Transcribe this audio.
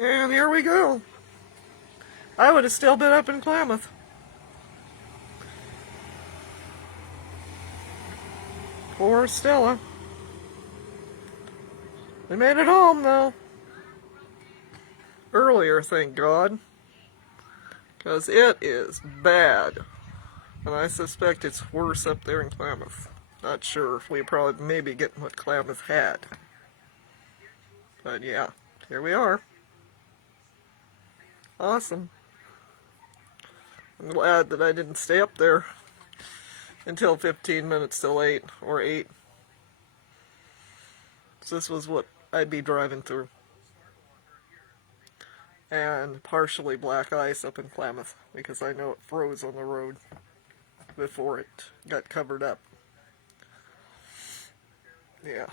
And here we go. I would have still been up in Klamath. Poor Stella. We made it home, though. Earlier, thank God. Because it is bad. And I suspect it's worse up there in Klamath. Not sure. We probably maybe getting what Klamath had. But yeah, here we are. Awesome. I'm glad that I didn't stay up there until 15 minutes till 8 or 8. So this was what I'd be driving through. And partially black ice up in Klamath because I know it froze on the road before it got covered up. Yeah.